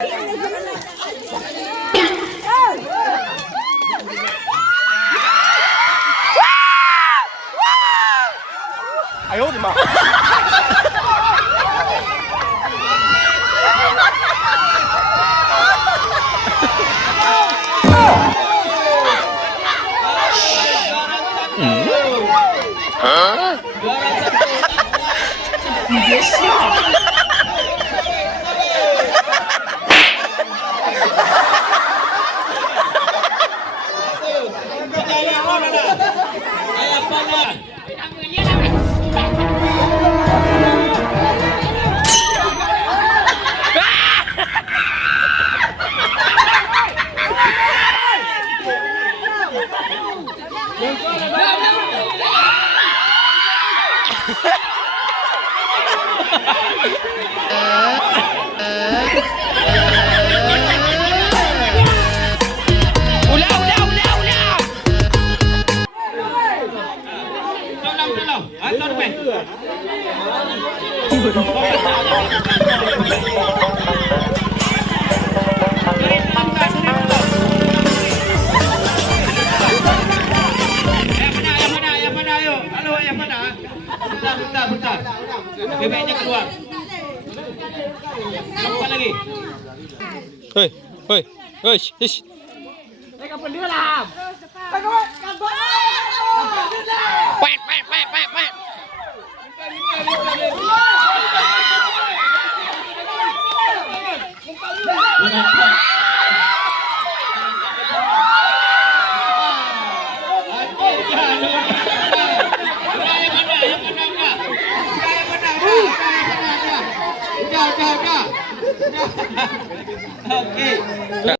哎呦我的妈！你别笑。Bentar. Bebeknya keluar. Lakukan lagi. Hei, hei, hei, hei. Kapan dia lah? Pet, pet, pet, pet, pet. Udah. Oke.